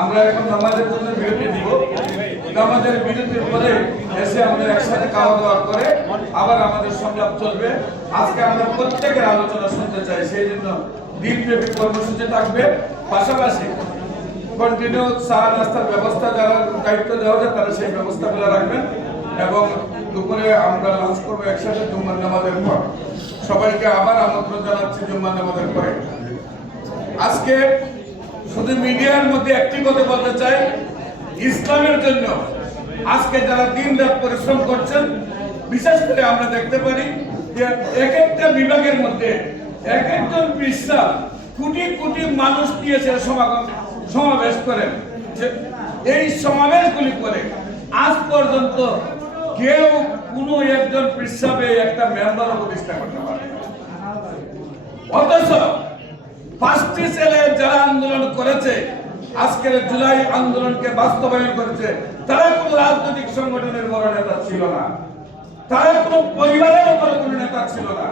আমরা এখন নামাজের জন্য বিরতি দিব। নামাজের বিরতির পরে এসে আমরা একসাথে খাওয়া দাওয়া করে আবার আমাদের সংলাপ চলবে। আজকে আমরা প্রত্যেকের আলোচনা শুনতে চাই, সেই জন্য দিনব্যাপী কর্মসূচি থাকবে। পাশাপাশি কন্টিনিউ চা নাস্তার ব্যবস্থা যারা দায়িত্ব দেওয়া যায় তারা সেই ব্যবস্থাগুলো রাখবেন এবং দুপুরে আমরা লাঞ্চ করবো একসাথে জুম্মার নামাজের পর। সবাইকে আবার আমন্ত্রণ জানাচ্ছি জুম্মার নামাজের পরে। আজকে শুধু মিডিয়ার মধ্যে একটি কথা বলতে চাই, ইসলামের জন্য আজকে যারা দিন রাত পরিশ্রম করছেন, বিশেষ করে আমরা দেখতে পারি যে এক একটা বিভাগের মধ্যে এক একজন বিশ্বাস কোটি কোটি মানুষ দিয়েছে সমাবেশ করেন। এই সমাবেশগুলি করে আজ পর্যন্ত কেউ কোনো একজন হিসাবে একটা মেম্বারও প্রতিষ্ঠা করতে পারে। অথচ 5টি ছেলে যারা আন্দোলন করেছে, আজকের জুলাই আন্দোলনকে বাস্তবায়ন করেছে, তারা কোনো রাজনৈতিক সংগঠনের বড় নেতা ছিল না, তারা কোনো পরিবারের বড় কোনো নেতা ছিল না,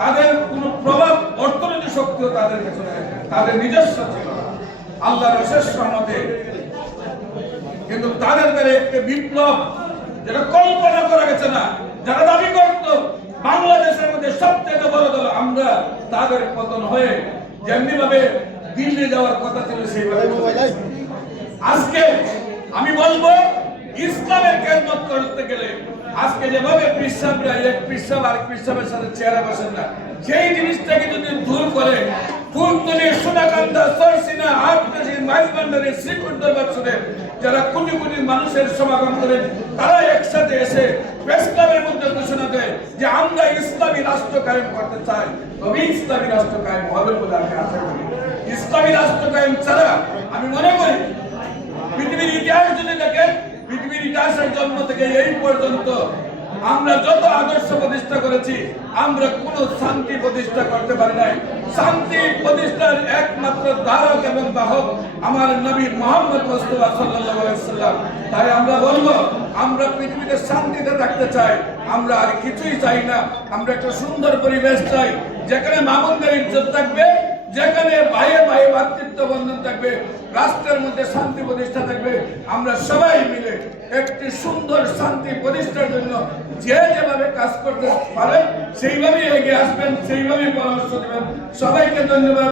তাদের কোনো প্রভাব অর্থনৈতিক শক্তিও তাদের পেছনে তাদের নিজস্ব ছিল না, আল্লাহর অশেষ রহমতে। কিন্তু তাদের দ্বারা একটি বিপ্লব যেটা কল্পনা করা গেছে না, যারা দাবি করত বাংলাদেশের মধ্যে সবথেকে বড় দল আমরা, তাদের পতন হয়ে যেমনি ভাবে দিল্লি যাওয়ার কথা ছিল সেইভাবে। আজকে আমি বলবো ইসলামের খেদমত করতে গেলে আজকে যেভাবে পিসাবরা এক পিসাব আর পিসাবের সাথে চেহারা বসেন না, সেই জিনিসটাকে যদি দূর করে ফুলতলি, সোনাকান্দা, সরসিনা, আটকাশি, মাইজবান্ডারি, শ্রীকুণ্ড দরবারে যারা কোটি কোটি মানুষের সমাগম করেন, তারা একসাথে এসে প্রেস ক্লাবের মধ্যে ঘোষণা দেয় যে আমরা ইসলামী রাষ্ট্র কায়েম করতে চাই, তবে ইসলামী রাষ্ট্র কায়েম হবে বলে আমি আশা করি। ইসলামী রাষ্ট্র কায়েম ছাড়া আমি মনে করি পৃথিবীর ইতিহাস যদি দেখেন, পৃথিবীর ইতিহাসের জন্ম থেকে এই পর্যন্ত আমরা যত আদর্শ প্রতিষ্ঠা করেছি, আমরা কোনো শান্তি প্রতিষ্ঠা করতে পারি নাই। শান্তি প্রতিষ্ঠার একমাত্র ধারক এবং বাহক আমার নবী মুহাম্মদ মুস্তাফা সাল্লাল্লাহু আলাইহি ওয়াসাল্লাম। তাই আমরা বলবো, আমরা পৃথিবীতে শান্তিতে থাকতে চাই, আমরা আর কিছুই চাই না। আমরা একটা সুন্দর পরিবেশ চাই, যেখানে মা-বোনদের ইজ্জত থাকবে, যেখানে ভাইয়ে ভাইয়ে ভ্রাতৃত্ব বন্ধন থাকবে, রাষ্ট্রের মধ্যে শান্তি প্রতিষ্ঠা থাকবে। আমরা সবাই মিলে একটি সুন্দর শান্তি প্রতিষ্ঠার জন্য যে যেভাবে কাজ করতে পারে সেইভাবেই এগিয়ে আসবেন, সেইভাবেই পরামর্শ দেবেন। সবাইকে ধন্যবাদ।